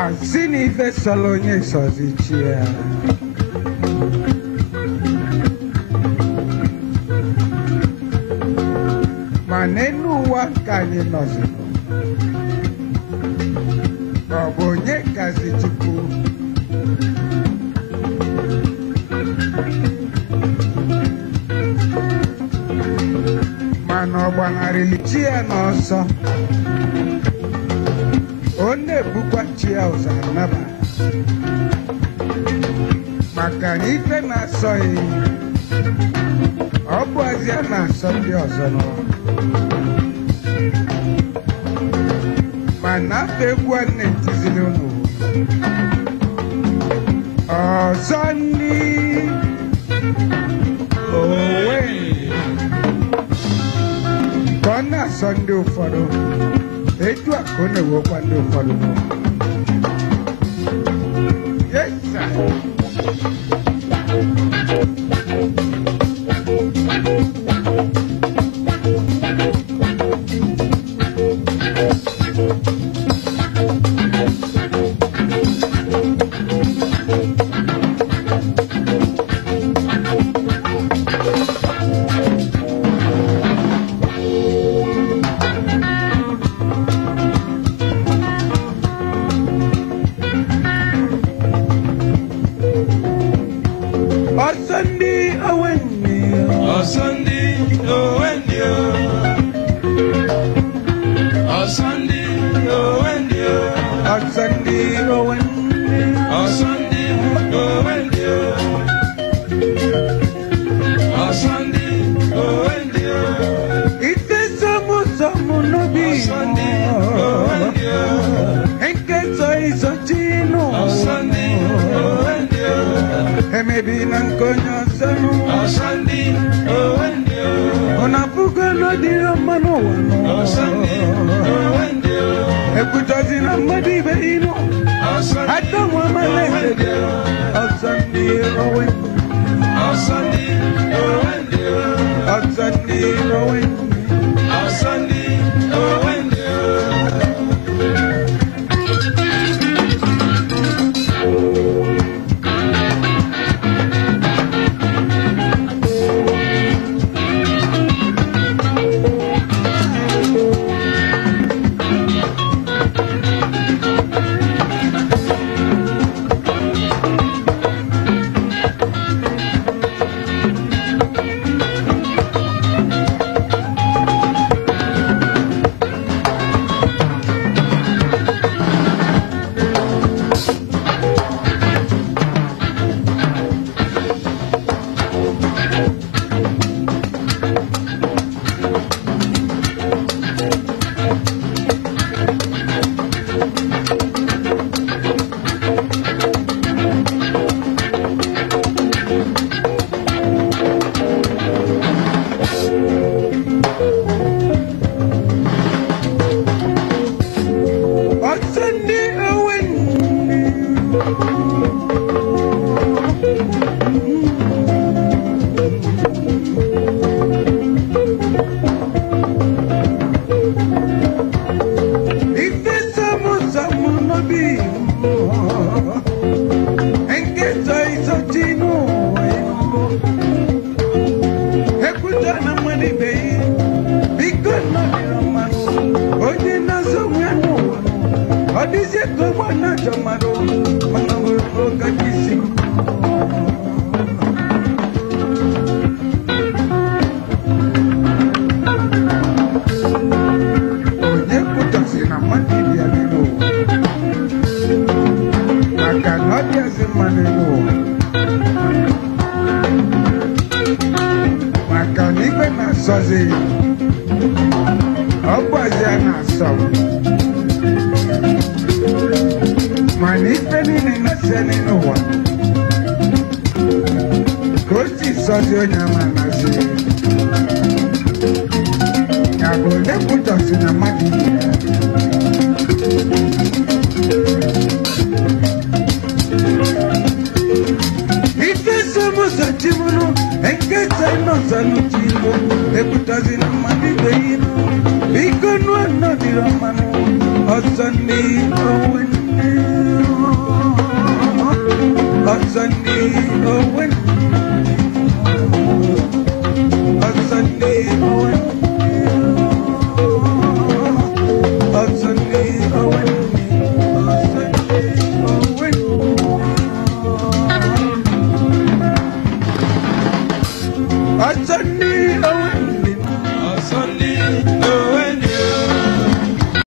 Asini vesalonye sozichia. Manenu wakanye noziko. Obonye kazi chuku. Mano bangarilichia noso. One bukwa chia uzanaba. Maka ife na soyi. Obu azia na sobi ozono. Mana fekwa netizili unu. Osondi. Owendi. Kona sondi uforo. Etu akone wokwande uforo. Yes, sir. Osandi owendi. Osondi owendi. Osondi owendi. Osandi owendi. Osondi owendi. Osondi owendi. Ite somu nobi. Osondi owendi. Enke so chino. Osondi owendi. Emebi nankonyo sanu. Osondi owendi. Onapuga no dira mano wano. Osondi owendi. Ekujazi na madibe ino. Osondi Ato wamalende. Osandi owendi. Osondi owendi. Osandi owendi. Osondi owendi. Osandi owendi. Ife somu nobi. Enke so chino. Ekuja na madibe. Biko no dira mano. Oje na somwano. Odise kwa na jamaro. Manango kakisi. Oje kutasi na madibe alino. Nakanoti azimanino. Makanipe na sozi. Obwazi na sozi. Manipe nini na seni nuwa. Kosi sozi onyama nazi. Nyabole kutasi na madibe. Ife somu sa chimuno. Enke no salutino. Ekutazi na madibe ino. Biko no dira mano. Osandi owendi. Osondi